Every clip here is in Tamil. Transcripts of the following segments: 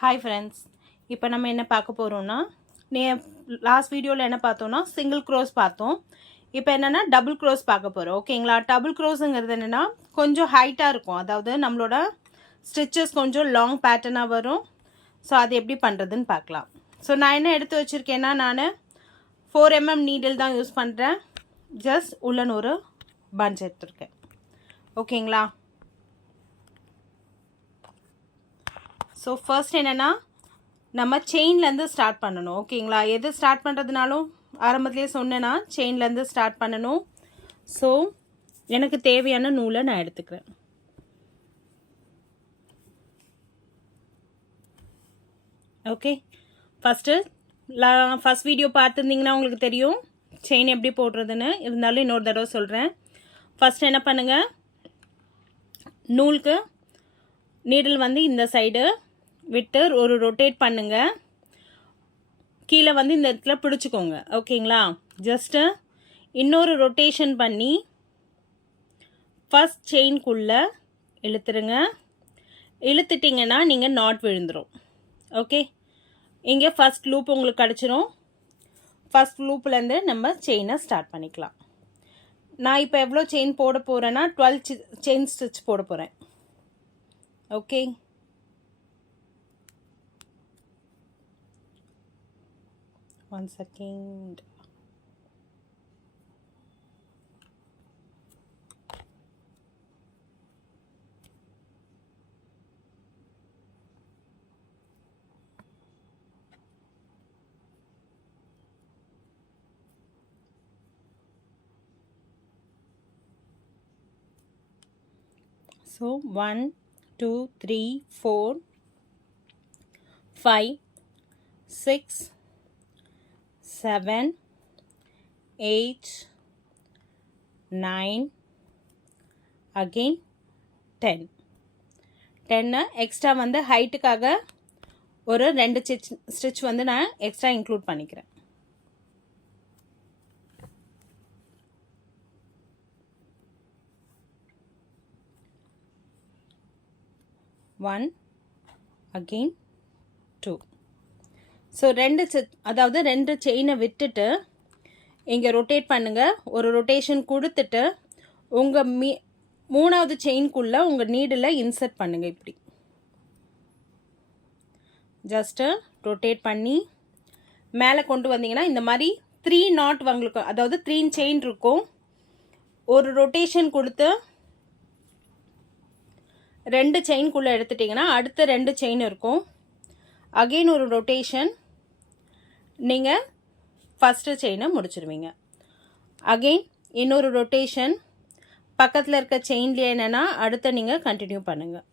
ஹாய் ஃப்ரெண்ட்ஸ், இப்போ நம்ம என்ன பார்க்க போகிறோம்னா, லாஸ்ட் வீடியோவில் என்ன பார்த்தோம்னா சிங்கிள் க்ரோஸ் பார்த்தோம். இப்போ என்னென்னா டபுள் க்ரோஸ் பார்க்க போகிறோம். ஓகேங்களா? டபுள் க்ரோஸுங்கிறது என்னென்னா கொஞ்சம் ஹைட்டாக இருக்கும். அதாவது நம்மளோட ஸ்டிச்சஸ் கொஞ்சம் லாங் பேட்டர்னாக வரும். ஸோ அது எப்படி பண்ணுறதுன்னு பார்க்கலாம். ஸோ நான் என்ன எடுத்து வச்சுருக்கேன்னா, நான் 4mm நீடில் தான் யூஸ் பண்ணுறேன். ஜஸ்ட் உள்ளன் ஒரு பஞ்ச் எடுத்துருக்கேன். ஓகேங்களா? ஸோ ஃபர்ஸ்ட் என்னென்னா நம்ம செயின்லேருந்து ஸ்டார்ட் பண்ணணும். ஓகேங்களா? எது ஸ்டார்ட் பண்ணுறதுனாலும் ஆரம்பத்துலேயே சொன்னேன்னா செயின்லேருந்து ஸ்டார்ட் பண்ணணும். ஸோ எனக்கு தேவையான நூலை நான் எடுத்துக்கிறேன். ஓகே, ஃபஸ்ட் வீடியோ பார்த்துருந்தீங்கன்னா உங்களுக்கு தெரியும் செயின் எப்படி போடுறதுன்னு. இருந்தாலும் இன்னொரு தடவை சொல்கிறேன். ஃபஸ்ட் என்ன பண்ணுங்கள், நூலுக்கு நீடில் வந்து இந்த சைடு விட்டு ஒரு ரொட்டேட் பண்ணுங்கள். கீழே வந்து இந்த இடத்துல பிடிச்சிக்கோங்க. ஓகேங்களா? ஜஸ்ட்டு இன்னொரு ரொட்டேஷன் பண்ணி ஃபஸ்ட் செயின்குள்ளே இழுத்துருங்க. இழுத்துட்டிங்கன்னா நீங்கள் நாட் விழுந்துடும். ஓகே, இங்கே ஃபஸ்ட் லூப் உங்களுக்கு கிடச்சிரும். ஃபஸ்ட் லூப்லேருந்து நம்ம செயினை ஸ்டார்ட் பண்ணிக்கலாம். நான் இப்போ எவ்வளோ செயின் போட போகிறேன்னா 12 செயின் ஸ்டிச் போட போகிறேன். Okay, one second. So 1 2 3 4 5 6 7 8 9 again 10 extra வந்து ஹைட்டுக்காக ஒரு 2 ஸ்டிச் வந்து நான் எக்ஸ்ட்ரா இன்க்ளூட் பண்ணிக்கிறேன். One again 2. ஸோ அதாவது 2 செயினை விட்டுட்டு இங்கே ரொட்டேட் பண்ணுங்கள். ஒரு ரொட்டேஷன் கொடுத்துட்டு உங்கள் மூணாவது செயின்குள்ளே உங்கள் நீடில் இன்சர்ட் பண்ணுங்கள். இப்படி ஜஸ்ட்டு ரொட்டேட் பண்ணி மேலே கொண்டு வந்தீங்கன்னா இந்த மாதிரி 3 நாட் உங்களுக்கு, அதாவது 3 செயின் இருக்கும். ஒரு ரொட்டேஷன் கொடுத்து 2 செயின்குள்ளே எடுத்துட்டிங்கன்னா அடுத்த 2 செயின் இருக்கும். அகெயின் ஒரு ரொட்டேஷன், நீங்கள் ஃபஸ்ட்டு செயினை முடிச்சிடுவீங்க. அகெயின் இன்னொரு ரொட்டேஷன், பக்கத்தில் இருக்க செயின்லேயே என்னென்னா அடுத்த நீங்கள் கண்டினியூ பண்ணுங்கள்.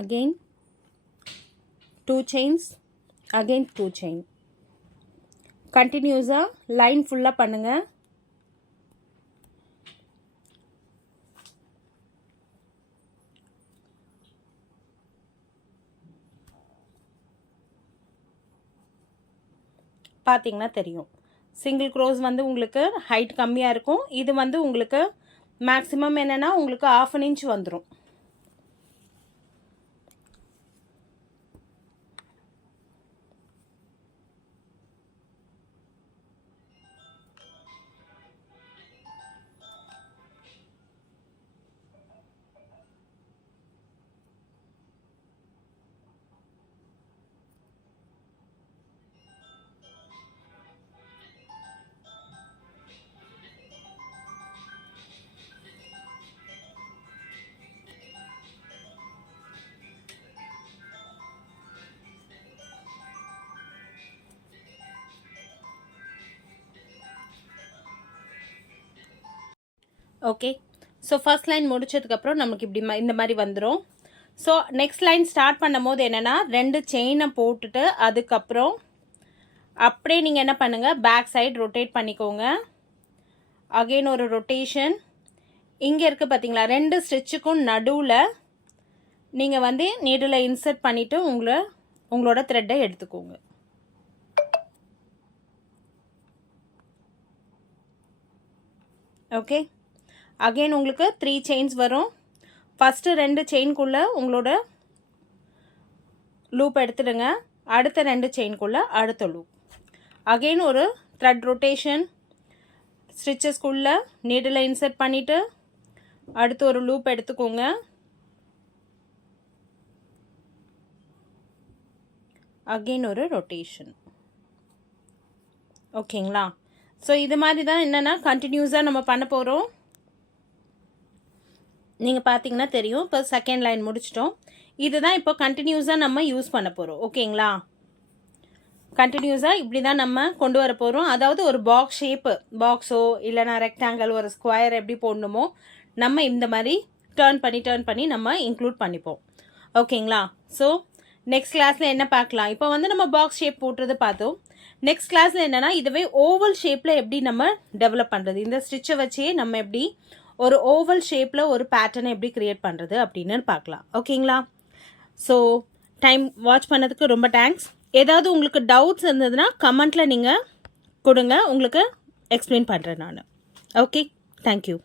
Again 2 chains, again 2 chain. கண்டினியூஸாக லைன் ஃபுல்லாக பண்ணுங்கள். பார்த்தீங்கன்னா தெரியும், சிங்கிள் க்ரோஸ் வந்து உங்களுக்கு ஹைட் கம்மியாக இருக்கும். இது வந்து உங்களுக்கு மேக்ஸிமம் என்னென்னா உங்களுக்கு 1/2 inch வந்துடும். ஓகே, ஸோ ஃபர்ஸ்ட் லைன் முடிச்சதுக்கப்புறம் நமக்கு இப்படி இந்த மாதிரி வந்துடும். ஸோ நெக்ஸ்ட் லைன் ஸ்டார்ட் பண்ணும் போது என்னென்னா 2 செயினை போட்டுட்டு அதுக்கப்புறம் அப்படியே நீங்கள் என்ன பண்ணுங்கள், பேக் சைடு ரொட்டேட் பண்ணிக்கோங்க. அகெயின் ஒரு ரொட்டேஷன். இங்கே இருக்குது பார்த்தீங்களா, 2 ஸ்டிச்சுக்கும் நடுவில் நீங்கள் வந்து நீடில் இன்சர்ட் பண்ணிவிட்டு உங்களை உங்களோட த்ரெட்டை எடுத்துக்கோங்க. ஓகே, அகெயின் உங்களுக்கு 3 செயின்ஸ் வரும். ஃபஸ்ட்டு 2 செயின்குள்ளே உங்களோட லூப் எடுத்துடுங்க. அடுத்த 2 செயின்குள்ளே அடுத்த லூப். அகெயின் ஒரு த்ரெட் ரொட்டேஷன், ஸ்டிச்சஸ்குள்ளே நீடில் இன்சர்ட் பண்ணிவிட்டு அடுத்து ஒரு லூப் எடுத்துக்கோங்க. அகெயின் ஒரு ரொட்டேஷன். ஓகேங்களா? ஸோ இது மாதிரி தான் என்னென்னா கண்டினியூஸாக நம்ம பண்ண போகிறோம். நீங்கள் பார்த்தீங்கன்னா தெரியும். இப்போ செகண்ட் லைன் முடிச்சிட்டோம். இதுதான் இப்போ கண்டினியூஸாக நம்ம யூஸ் பண்ண போகிறோம். ஓகேங்களா? கண்டினியூஸாக இப்படி தான் நம்ம கொண்டு வர போகிறோம். அதாவது ஒரு பாக்ஸ் ஷேப்பு, பாக்ஸோ இல்லைனா ரெக்டாங்கிள், ஒரு ஸ்கொயர் எப்படி போடணுமோ நம்ம இந்த மாதிரி டர்ன் பண்ணி நம்ம இன்க்ளூட் பண்ணிப்போம். ஓகேங்களா? ஸோ நெக்ஸ்ட் கிளாஸில் என்ன பார்க்கலாம்? இப்போ வந்து நம்ம பாக்ஸ் ஷேப் போட்டுறது பார்த்தோம். நெக்ஸ்ட் கிளாஸில் என்னென்னா இதுவே ஓவல் ஷேப்பில் எப்படி நம்ம டெவலப் பண்ணுறது, இந்த ஸ்டிச்சை வச்சே நம்ம எப்படி ஒரு ஓவல் ஷேப்பில் ஒரு பேட்டர்னை எப்படி க்ரியேட் பண்ணுறது அப்படின்னு பார்க்கலாம். ஓகேங்களா? ஸோ டைம் வாட்ச் பண்ணதுக்கு ரொம்ப தேங்க்ஸ். ஏதாவது உங்களுக்கு டவுட்ஸ் இருந்ததுன்னா கமெண்ட்டில் நீங்கள் கொடுங்க, உங்களுக்கு எக்ஸ்பிளைன் பண்ணுறேன் நான். Okay, thank you.